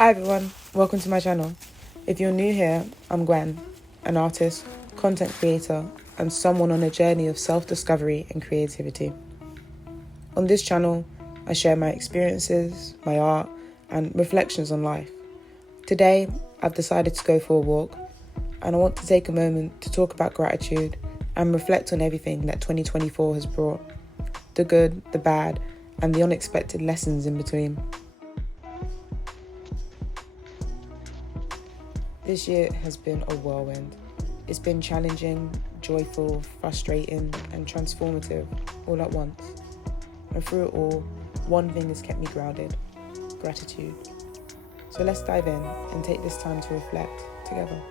Hi everyone, welcome to my channel. If you're new here, I'm Gwen, an artist, content creator, and someone on a journey of self-discovery and creativity. On this channel, I share my experiences, my art, and reflections on life. Today, I've decided to go for a walk, and I want to take a moment to talk about gratitude and reflect on everything that 2024 has brought, the good, the bad, and the unexpected lessons in between. This year has been a whirlwind. It's been challenging, joyful, frustrating, and transformative all at once. And through it all, one thing has kept me grounded: gratitude. So let's dive in and take this time to reflect together.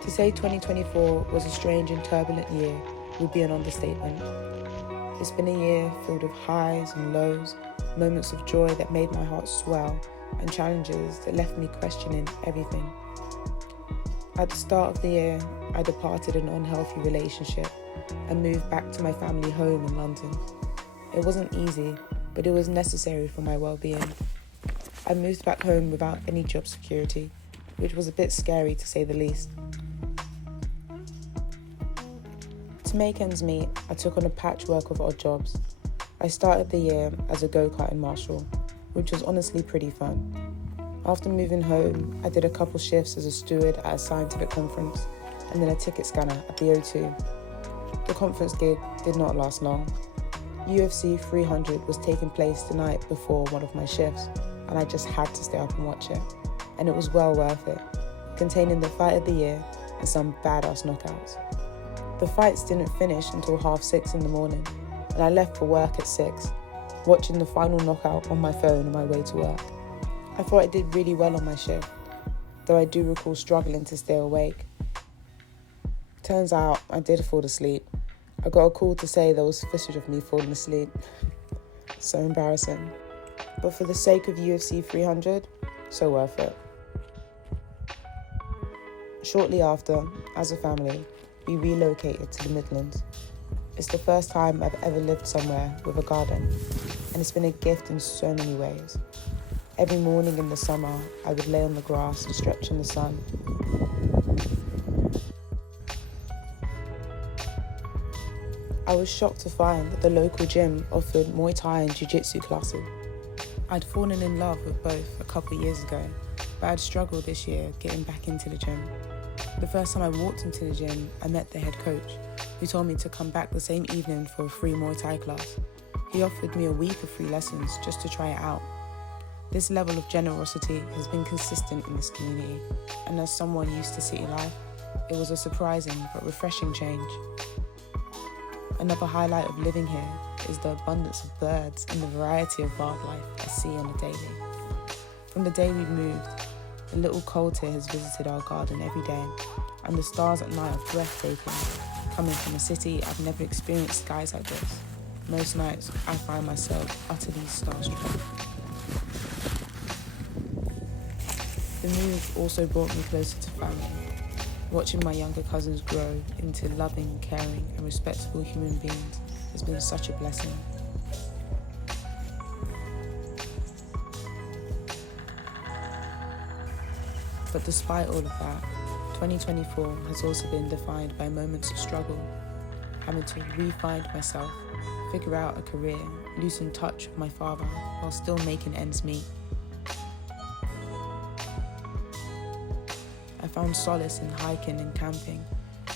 To say 2024 was a strange and turbulent year would be an understatement. It's been a year filled with highs and lows, moments of joy that made my heart swell, and challenges that left me questioning everything. At the start of the year, I departed an unhealthy relationship and moved back to my family home in London. It wasn't easy, but it was necessary for my well-being. I moved back home without any job security, which was a bit scary to say the least. To make ends meet, I took on a patchwork of odd jobs. I started the year as a go-karting marshal, which was honestly pretty fun. After moving home, I did a couple shifts as a steward at a scientific conference and then a ticket scanner at the O2. The conference gig did not last long. UFC 300 was taking place the night before one of my shifts, and I just had to stay up and watch it. And it was well worth it, containing the fight of the year and some badass knockouts. The fights didn't finish until 6:30 in the morning, and I left for work at 6, watching the final knockout on my phone on my way to work. I thought I did really well on my shift, though I do recall struggling to stay awake. Turns out I did fall asleep. I got a call to say there was footage of me falling asleep. So embarrassing. But for the sake of UFC 300, so worth it. Shortly after, as a family, we relocated to the Midlands. It's the first time I've ever lived somewhere with a garden, and it's been a gift in so many ways. Every morning in the summer, I would lay on the grass and stretch in the sun. I was shocked to find that the local gym offered Muay Thai and Jiu-Jitsu classes. I'd fallen in love with both a couple of years ago, but I'd struggled this year getting back into the gym. The first time I walked into the gym, I met the head coach, who told me to come back the same evening for a free Muay Thai class. He offered me a week of free lessons just to try it out. This level of generosity has been consistent in this community, and as someone used to city life, it was a surprising but refreshing change. Another highlight of living here is the abundance of birds and the variety of wildlife I see on a daily. From the day we moved, a little coulter has visited our garden every day, and the stars at night are breathtaking. Coming from a city, I've never experienced skies like this. Most nights, I find myself utterly starstruck. The move also brought me closer to family. Watching my younger cousins grow into loving, caring, and respectable human beings has been such a blessing. But despite all of that, 2024 has also been defined by moments of struggle, having to re-find myself, figure out a career, losing touch with my father while still making ends meet. I found solace in hiking and camping,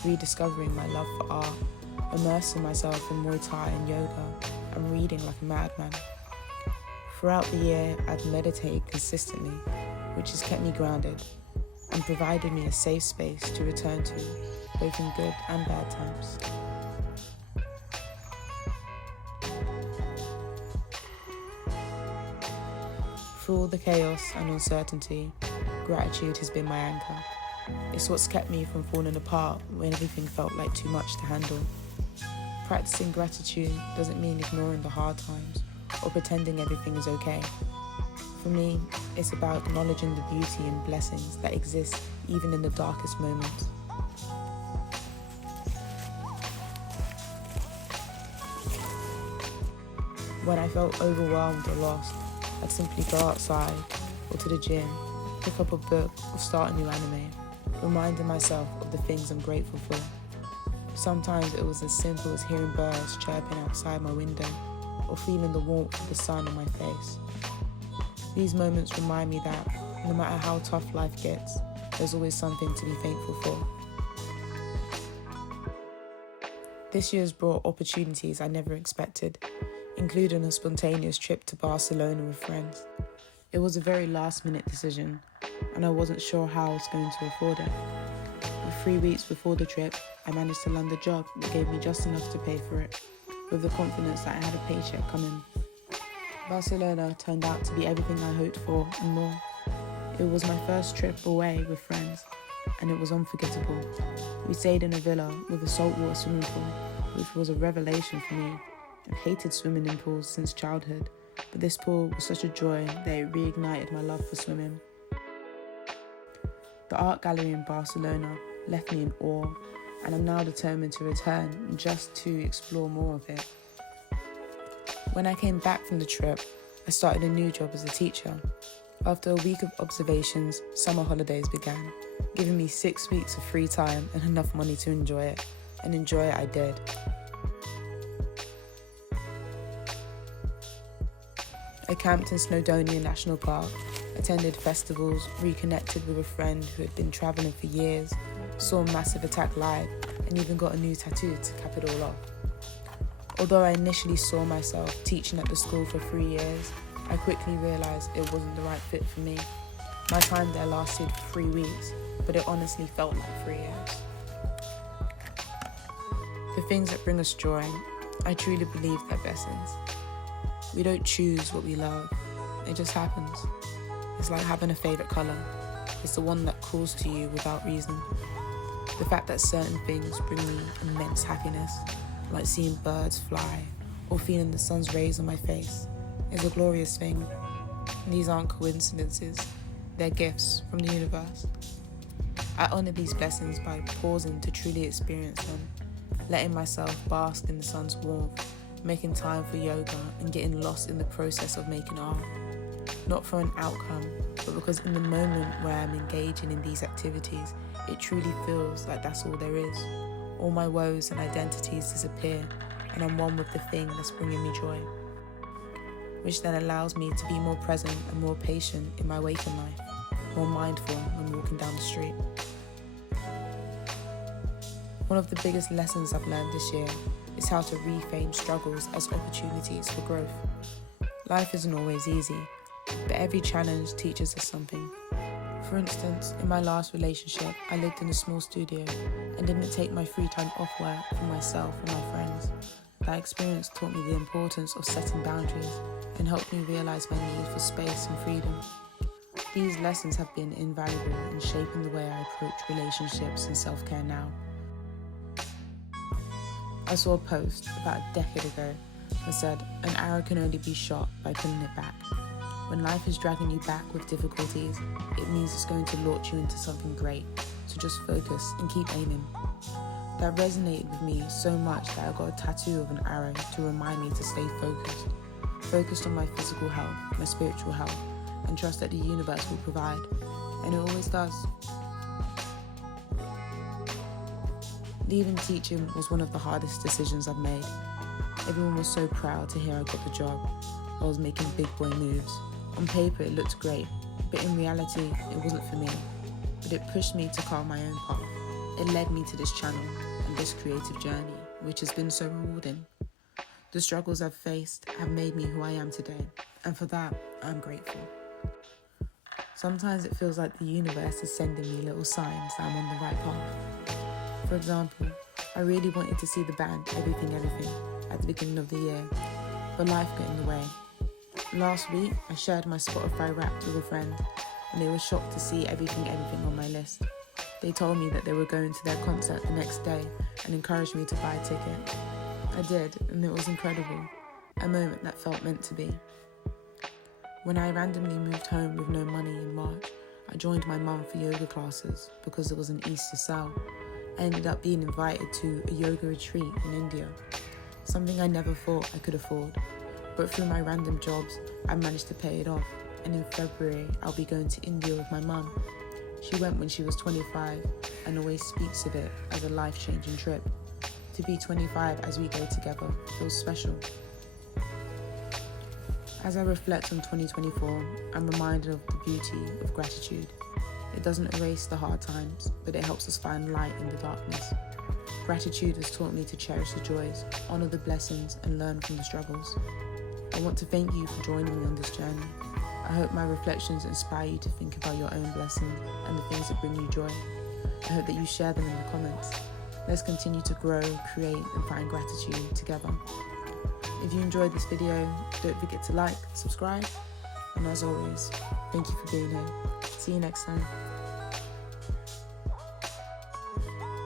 rediscovering my love for art, immersing myself in Muay Thai and yoga, and reading like a madman. Throughout the year, I've meditated consistently, which has kept me grounded and provided me a safe space to return to, both in good and bad times. Through all the chaos and uncertainty, gratitude has been my anchor. It's what's kept me from falling apart when everything felt like too much to handle. Practicing gratitude doesn't mean ignoring the hard times or pretending everything is okay. For me, it's about acknowledging the beauty and blessings that exist even in the darkest moments. When I felt overwhelmed or lost, I'd simply go outside or to the gym, pick up a book or start a new anime, reminding myself of the things I'm grateful for. Sometimes it was as simple as hearing birds chirping outside my window or feeling the warmth of the sun on my face. These moments remind me that no matter how tough life gets, there's always something to be thankful for. This year's brought opportunities I never expected, including a spontaneous trip to Barcelona with friends. It was a very last-minute decision, and I wasn't sure how I was going to afford it. But 3 weeks before the trip, I managed to land a job that gave me just enough to pay for it, with the confidence that I had a paycheck coming. Barcelona turned out to be everything I hoped for and more. It was my first trip away with friends, and it was unforgettable. We stayed in a villa with a saltwater swimming pool, which was a revelation for me. I've hated swimming in pools since childhood, but this pool was such a joy that it reignited my love for swimming. The art gallery in Barcelona left me in awe, and I'm now determined to return just to explore more of it. When I came back from the trip, I started a new job as a teacher. After a week of observations, summer holidays began, giving me 6 weeks of free time and enough money to enjoy it. And enjoy it I did. I camped in Snowdonia National Park, attended festivals, reconnected with a friend who had been travelling for years, saw Massive Attack live, and even got a new tattoo to cap it all off. Although I initially saw myself teaching at the school for 3 years, I quickly realised it wasn't the right fit for me. My time there lasted 3 weeks, but it honestly felt like 3 years. The things that bring us joy, I truly believe they're blessings. We don't choose what we love, it just happens. It's like having a favourite colour. It's the one that calls to you without reason. The fact that certain things bring me immense happiness, like seeing birds fly or feeling the sun's rays on my face, is a glorious thing. These aren't coincidences, they're gifts from the universe. I honour these blessings by pausing to truly experience them, letting myself bask in the sun's warmth, making time for yoga and getting lost in the process of making art. Not for an outcome, but because in the moment where I'm engaging in these activities, it truly feels like that's all there is. All my woes and identities disappear, and I'm one with the thing that's bringing me joy, which then allows me to be more present and more patient in my waking life, more mindful when walking down the street. One of the biggest lessons I've learned this year is how to reframe struggles as opportunities for growth. Life isn't always easy, but every challenge teaches us something. For instance, in my last relationship, I lived in a small studio and didn't take my free time off work for myself and my friends. That experience taught me the importance of setting boundaries and helped me realise my need for space and freedom. These lessons have been invaluable in shaping the way I approach relationships and self-care now. I saw a post about a decade ago that said, an arrow can only be shot by pulling it back. When life is dragging you back with difficulties, it means it's going to launch you into something great, so just focus and keep aiming. That resonated with me so much that I got a tattoo of an arrow to remind me to stay focused on my physical health, my spiritual health, and trust that the universe will provide, and it always does. Leaving teaching was one of the hardest decisions I've made. Everyone was so proud to hear I got the job. I was making big boy moves. On paper it looked great, but in reality it wasn't for me. But it pushed me to carve my own path. It led me to this channel and this creative journey, which has been so rewarding. The struggles I've faced have made me who I am today, and for that, I'm grateful. Sometimes it feels like the universe is sending me little signs that I'm on the right path. For example, I really wanted to see the band Everything at the beginning of the year, but life got in the way. Last week, I shared my Spotify Wrapped with a friend, and they were shocked to see Everything on my list. They told me that they were going to their concert the next day and encouraged me to buy a ticket. I did, and it was incredible, a moment that felt meant to be. When I randomly moved home with no money in March, I joined my mum for yoga classes because it was an Easter sale. I ended up being invited to a yoga retreat in India, something I never thought I could afford. but through my random jobs, I managed to pay it off, and in February, I'll be going to India with my mum. She went when she was 25 and always speaks of it as a life-changing trip. To be 25 as we go together feels special. As I reflect on 2024, I'm reminded of the beauty of gratitude. It doesn't erase the hard times, but it helps us find light in the darkness. Gratitude has taught me to cherish the joys, honour the blessings, and learn from the struggles. I want to thank you for joining me on this journey. I hope my reflections inspire you to think about your own blessings and the things that bring you joy. I hope that you share them in the comments. Let's continue to grow, create, and find gratitude together. If you enjoyed this video, don't forget to like, subscribe, and as always, thank you for being here. See you next time.